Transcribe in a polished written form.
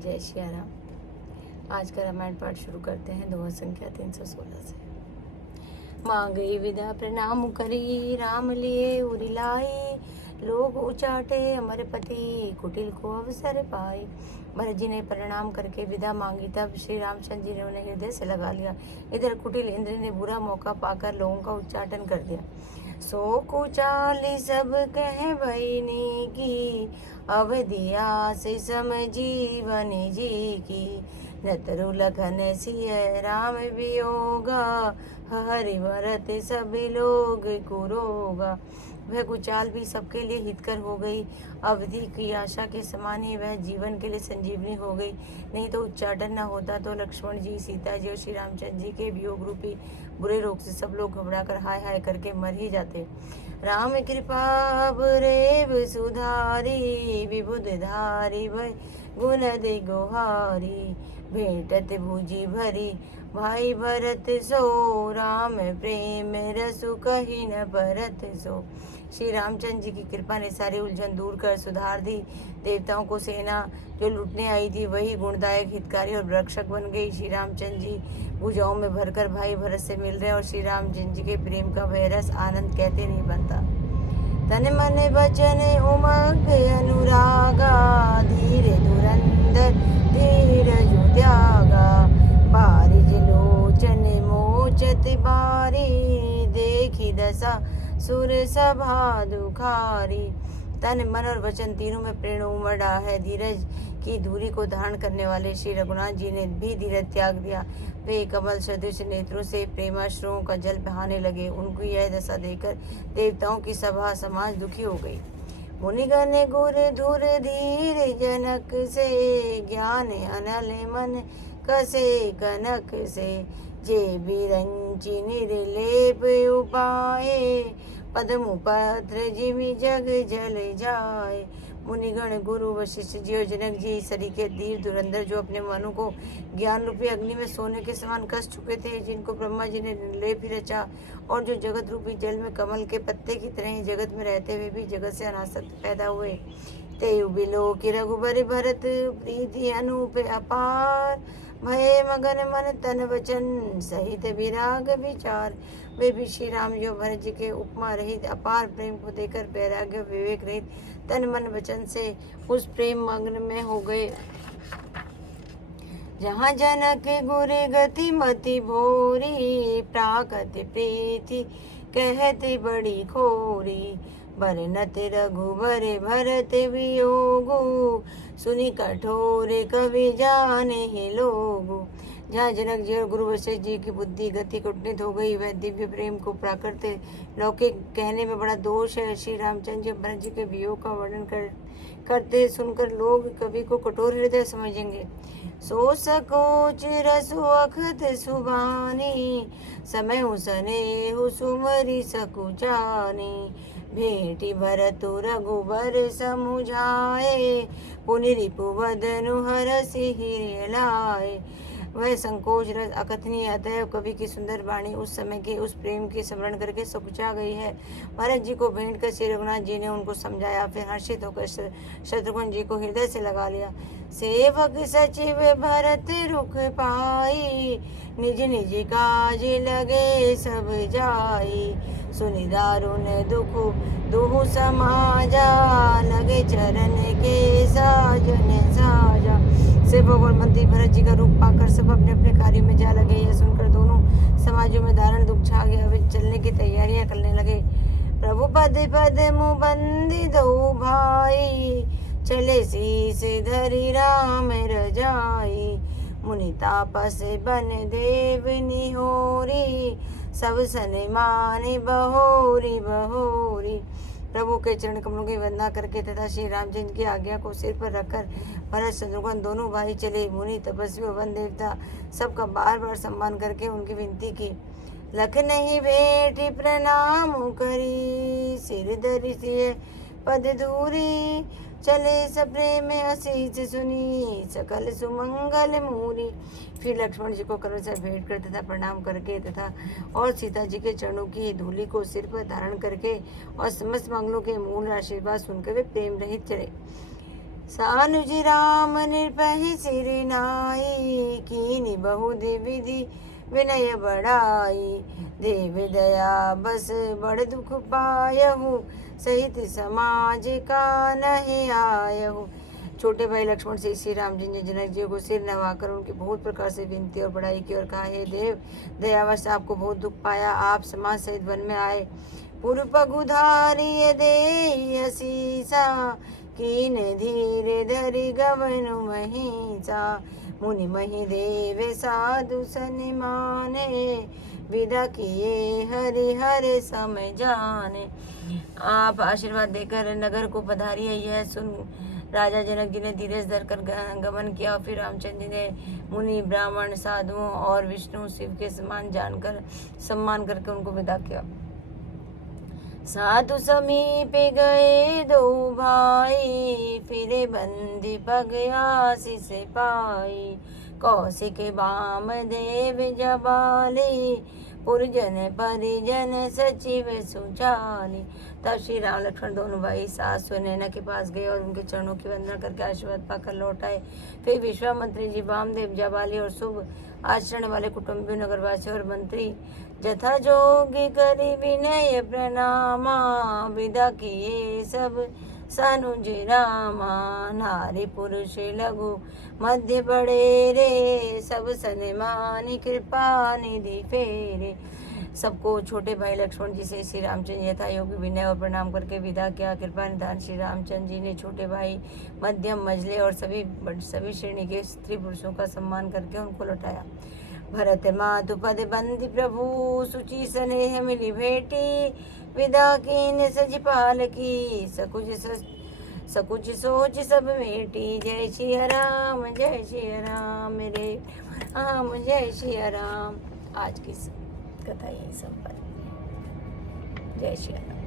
जय श्री राम। आज का रामायण पाठ शुरू करते हैं। दोहा संख्या 316 से। माँ गई विदा प्रणाम करी, राम लिए उरी लाई। लोग उचाटे अमर पति, कुटिल को अवसर पाए। भरत जी ने प्रणाम करके विदा मांगी, तब श्री रामचंद्र जी ने उन्हें हृदय से लगा लिया। इधर कुटिल इंद्र ने बुरा मौका पाकर लोगों का उच्चाटन कर दिया। सो कुचाली सब कह भईनी की, अवधिया से समजीवन जी की। नतरु लखन सिय राम वियोगा, हरि भरत सभी लोग कुरोगा। वह कुचाल भी सबके लिए हितकर हो गई। अवधि की आशा के समान ही वह जीवन के लिए संजीवनी हो गई। नहीं तो उच्चाटन न होता तो लक्ष्मण जी, सीता जी और श्री रामचंद्र जी के वियोग रूपी बुरे रोग से सब लोग घबराकर हाय हाय करके मर ही जाते। राम कृपा बुरेव सुधारी, विबुध धारी भय गुण दे गोहारी। भेटत भुजी भरी भाई भरत सो, राम प्रेम रसु कही न भरत सो। श्री रामचंद्र जी की कृपा ने सारी उलझन दूर कर सुधार दी। देवताओं को सेना जो लुटने आई थी वही गुणदायक, हितकारी और रक्षक बन गई। श्री रामचंद्र जी भुजाओं में भरकर भाई भरत से मिल रहे और श्री रामचंद्र जी के प्रेम का वह रस आनंद कहते नहीं बनता। तन मन वचन उमंग अनुरागा, धीरे धुरंधर धीरज त्यागा। बारिज लोचन मोचत बारी, देखी दशा सुर सभा दुखारी। तन मन और वचन तीनों में प्रेम उमड़ा है। धीरज की धूरी को धारण करने वाले श्री रघुनाथ जी ने भी धीरज त्याग दिया। वे कमल सदृश नेत्रों से प्रेमाश्रुओं का जल बहाने लगे। उनको यह दशा देखकर देवताओं की सभा समाज दुखी हो गई। मुनिगण गुर धुर धीर जनक से, ज्ञान अनल मन कसे कनक से। जे बिरंची निर्लेप उपाए, पद्म पत्र जिमि जग जल जाए। मुनिगण गुरु वशिष्ठ जी और जनक जी सरीखे धीर धुरंधर, जो अपने मनु को ज्ञान रूपी अग्नि में सोने के समान कस चुके थे, जिनको ब्रह्मा जी ने निर्लेप ही रचा और जो जगत रूपी जल में कमल के पत्ते की तरह ही जगत में रहते हुए भी जगत से अनासक्त पैदा हुए। ते बिलो कि रघुबर भरत, प्रीति अनूप अपार। भय मगन मन तन वचन, सहित विराग विचार। वे भी श्री राम जो भरत जी के उपमा रहित अपार प्रेम को देकर वैराग्य विवेक रहित तन मन वचन से उस प्रेम मग्न में हो गए। जहाँ जनक गुर गति मति भोरी, प्राकत प्रीति कहते बड़ी खोरी। बरनत रघुबर भरत वियोगु, सुनि कठोर कवि जाने ही लोगु। जहाँ जनक जी और गुरु वशिष्ठ जी की बुद्धि गति कुंठित हो गई, वह दिव्य प्रेम को प्राकृत लौकिक कहने में बड़ा दोष है। श्री रामचंद्र जी भरत जी के वियोग का वर्णन करते सुनकर लोग कवि को कठोर हृदय समझेंगे। सो सकोच रसु अखत सुबानी, समय उसने सुमरी सकुचानी। भेटी भरतु रघुबर समुझाए, पुनि रिपु बदनु हरसि हिरिय लाए। वह संकोच रस अकथनीय, अतएव कवि की सुंदर वाणी उस समय के उस प्रेम के स्मरण करके सकुचा गई है। भरत जी को भेंट कर श्री रघुनाथ जी ने उनको समझाया, फिर हर्षित होकर शत्रुघ्न जी को हृदय से लगा लिया। सेवक सचिव भरत रुख पाई, निज निज काज लगे सब जाई। सुनि दारुण दुख दुहु समाजा, लगे चरण के साजन साजा। सेवक और मंत्री भरत जी का रूप पाकर सब अपने अपने कार्य में जा लगे। यह सुनकर दोनों समाजों में दारुण दुख छा गया। वे चलने की तैयारियां करने लगे। प्रभु पद पद मुँह बंदी दो भाई, चले शीस धरि राम रजाई। मुनि तापस बन देव निहोरी, सब सन माने बहोरी बहोरी। प्रभु के चरण कमलों की वंदना करके तथा श्री रामचंद्र की आज्ञा को सिर पर रखकर भरत शत्रुघ्न दोनों भाई चले। मुनि तपस्वी वन देवता सबका बार बार सम्मान करके उनकी विनती की। लख नहीं भेटी प्रणाम करी, सिर धरि सिय पद दूरी। चले सप्रेम असीस सुनी, सकल सुमंगल मूरी। फिर लक्ष्मण जी को करुण से भेंट कर तथा प्रणाम करके तथा और सीता जी के चरणों की धूलि को सिर पर धारण करके और समस्त मंगलों के मूल आशीर्वाद सुनकर वे प्रेम रहित चले। सानुज राम निर्भय सिर नाई, कीनि बहुत विधि विनय बढ़ाई। देव दया बस बड़ दुख पायहु, सहित समाज का नहीं आयहु। छोटे भाई लक्ष्मण से श्री राम जी ने जनक जी को सिर नवाकर उनकी बहुत प्रकार से विनती और बड़ाई की और कहा, हे देव, दयावश आपको बहुत दुख पाया, आप समाज सहित वन में आए। पूर्व पगुधारिय दे असीसा, कीन धीरे धरि गवनु महिषा। मुनि महि देव साधु सन माने, विदा किए हरि हर समय जाने। आप आशीर्वाद देकर नगर को पधारिए, यह सुन राजा जनक जी ने धीरे से धरकर गमन किया। फिर रामचंद्र जी ने मुनि ब्राह्मण साधुओं और विष्णु शिव के समान जानकर सम्मान करके उनको विदा किया। साधु समीप गए दो भाई, फिरे बंदी पग आशीष पाई। कौशिक बाम देव जबाली, पुरजन परिजन सचिव सुचाली। तब श्री राम लक्ष्मण दोनों भाई सास सुनैना के पास गए और उनके चरणों की वंदना करके आशीर्वाद पाकर लौट आए। फिर विश्वामित्री जी, वामदेव, जबाली और शुभ आचरण वाले कुटुंबियों, नगरवासी और मंत्री जथा जोगी करी विनय प्रणामा। विदा किए सब सानुज रामा, नारी पुरुष लघु मध्य बड़े रे। सब सनमानी कृपा निधि फेरे। सबको छोटे भाई लक्ष्मण जी से श्री रामचंद्र यथा योग्य विनय और प्रणाम करके विदा किया। कृपा निधान श्री रामचंद्र जी ने छोटे भाई, मध्यम, मझले और सभी श्रेणी के स्त्री पुरुषों का सम्मान करके उनको लौटाया। भरत मातु पद बंदी प्रभु, सुचि स्नेह मिली भेटी। विदा कीन सज पाल की, सकुच सोच सब मेटी। जय श्री राम जय श्री राम, मेरे राम जय श्री राम। आज की कथा यही संपन्न। जय श्री राम।